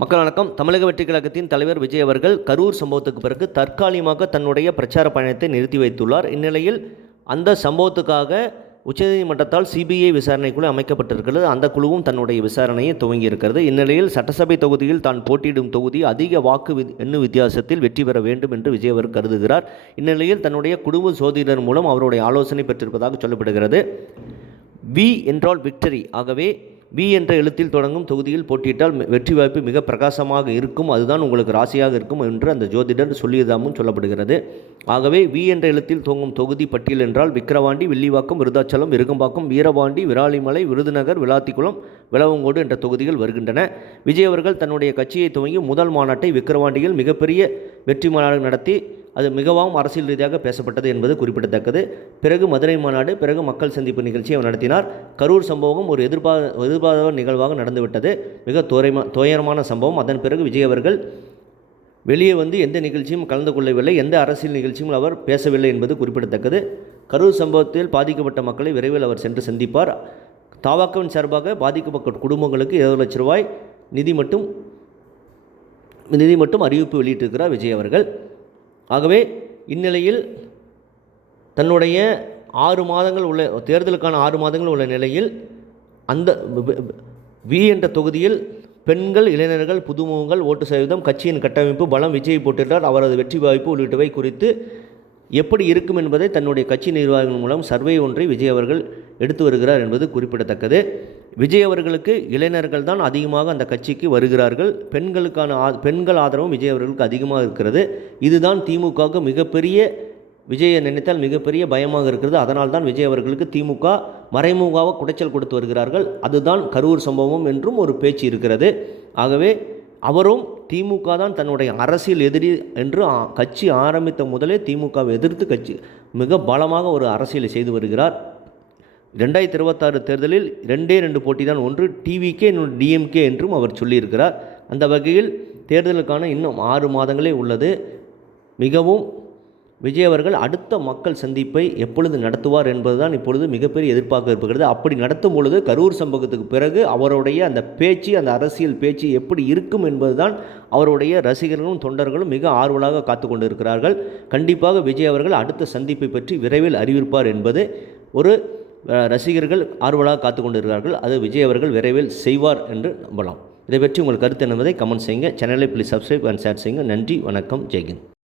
மக்கள் வணக்கம். தமிழக வெற்றிக் கழகத்தின் தலைவர் விஜய் அவர்கள் கரூர் சம்பவத்துக்கு பிறகு தற்காலிகமாக தன்னுடைய பிரச்சார பயணத்தை நிறுத்தி வைத்துள்ளார். இந்நிலையில் அந்த சம்பவத்துக்காக உச்சநீதிமன்றத்தால் சிபிஐ விசாரணை குழு அமைக்கப்பட்டிருக்கிறது. அந்த குழுவும் தன்னுடைய விசாரணையை துவங்கியிருக்கிறது. இந்நிலையில் சட்டசபை தொகுதியில் தான் போட்டியிடும் தொகுதி அதிக வாக்கு எண்ணு வித்தியாசத்தில் வெற்றி பெற வேண்டும் என்று விஜய் அவர் கருதுகிறார். இந்நிலையில் தன்னுடைய குடும்ப சோதனையர் மூலம் அவருடைய ஆலோசனை பெற்றிருப்பதாக சொல்லப்படுகிறது. வி என்றால் விக்டரி. ஆகவே வி என்ற எழுத்தில் தொடங்கும் தொகுதியில் போட்டியிட்டால் வெற்றி வாய்ப்பு மிக பிரகாசமாக இருக்கும், அதுதான் உங்களுக்கு ராசியாக இருக்கும் என்று அந்த ஜோதிடர் சொல்லியதாகவும் சொல்லப்படுகிறது. ஆகவே வி என்ற எழுத்தில் துவங்கும் தொகுதி பட்டியல் என்றால் விக்கிரவாண்டி, வில்லிவாக்கம், விருதாச்சலம், விருகம்பாக்கம், வீரபாண்டி, விராலிமலை, விருதுநகர், விளாத்திக்குளம், விளவங்கோடு என்ற தொகுதிகள் வருகின்றன. விஜய் அவர்கள் தன்னுடைய கட்சியை துவங்கி முதல் மாநாட்டை விக்கிரவாண்டியில் மிகப்பெரிய வெற்றி மாநாடு நடத்தி அது மிகவும் அரசியல் ரீதியாக பேசப்பட்டது என்பது குறிப்பிடத்தக்கது. பிறகு மதுரை மாநாடு, பிறகு மக்கள் சந்திப்பு நிகழ்ச்சியை அவர் நடத்தினார். கரூர் சம்பவம் ஒரு எதிர்பாராத நிகழ்வாக நடந்துவிட்டது. மிக துயரமான சம்பவம். அதன் பிறகு விஜய் அவர்கள் வெளியே வந்து எந்த நிகழ்ச்சியும் கலந்து கொள்ளவில்லை, எந்த அரசியல் நிகழ்ச்சியும் அவர் பேசவில்லை என்பது குறிப்பிடத்தக்கது. கரூர் சம்பவத்தில் பாதிக்கப்பட்ட மக்களை விரைவில் அவர் சென்று சந்திப்பார். தவாகவின் சார்பாக பாதிக்கப்பட்ட குடும்பங்களுக்கு 20 லட்சம் ரூபாய் நிதி மட்டும் அறிவிப்பு வெளியிட்டிருக்கிறார் விஜய் அவர்கள். ஆகவே இந்நிலையில் தன்னுடைய 6 மாதங்கள் உள்ள தேர்தலுக்கான 6 மாதங்கள் உள்ள நிலையில் அந்த வி என்ற தொகுதியில் பெண்கள், இளைஞர்கள், புதுமுகங்கள், ஓட்டு சதவீதம், கட்சியின் கட்டமைப்பு, பலம், விஜய் போட்டியிட்டார், அவரது வெற்றி வாய்ப்பு உள்ளிட்டவை குறித்து எப்படி இருக்கும் என்பதை தன்னுடைய கட்சி நிர்வாகிகள் மூலம் சர்வே ஒன்றை விஜய் அவர்கள் எடுத்து வருகிறார் என்பது குறிப்பிடத்தக்கது. விஜய் அவர்களுக்கு இளைஞர்கள் தான் அதிகமாக அந்த கட்சிக்கு வருகிறார்கள். பெண்கள் ஆதரவும் விஜய் அவர்களுக்கு அதிகமாக இருக்கிறது. இதுதான் திமுகவுக்கு மிகப்பெரிய, விஜயை நினைத்தால் மிகப்பெரிய பயமாக இருக்கிறது. அதனால் தான் விஜய் அவர்களுக்கு திமுக மறைமுகமாக குடைச்சல் கொடுத்து வருகிறார்கள். அதுதான் கரூர் சம்பவம் என்றும் ஒரு பேச்சு இருக்கிறது. ஆகவே அவரும் திமுக தான் தன்னுடைய அரசியல் எதிரி என்று கட்சி ஆரம்பித்த முதலே திமுகவை எதிர்த்து கட்சி மிக பலமாக ஒரு அரசியலை செய்து வருகிறார். 2026 தேர்தலில் 2 போட்டி தான், ஒன்று டிவிகே, இன்னொன்று டிஎம்கே என்றும் அவர் சொல்லியிருக்கிறார். அந்த வகையில் தேர்தலுக்கான இன்னும் 6 மாதங்களே உள்ளது. மிகவும் விஜய் அவர்கள் அடுத்த மக்கள் சந்திப்பை எப்பொழுது நடத்துவார் என்பதுதான் இப்பொழுது மிகப்பெரிய எதிர்பார்ப்பு இருக்கிறது. அப்படி நடத்தும் பொழுது கரூர் சம்பவத்துக்கு பிறகு அவருடைய அந்த பேச்சு, அந்த அரசியல் பேச்சு எப்படி இருக்கும் என்பதுதான் அவருடைய ரசிகர்களும் தொண்டர்களும் மிக ஆர்வலாக காத்து கொண்டு இருக்கிறார்கள். கண்டிப்பாக விஜய் அவர்கள் அடுத்த சந்திப்பை பற்றி விரைவில் அறிவிப்பார் என்பது ஒரு ரசிகர்கள் ஆர்வலாக காத்து கொண்டிருக்கிறார்கள். அது விஜய் அவர்கள் விரைவில் செய்வார் என்று நம்பலாம். இதை பற்றி உங்கள் கருத்து என்பதை கமெண்ட் செய்யுங்க. சேனலை ப்ளீஸ் சப்ஸ்கிரைப் அண்ட் ஷேர் செய்யுங்க. நன்றி, வணக்கம், ஜெய்ஹிந்த்.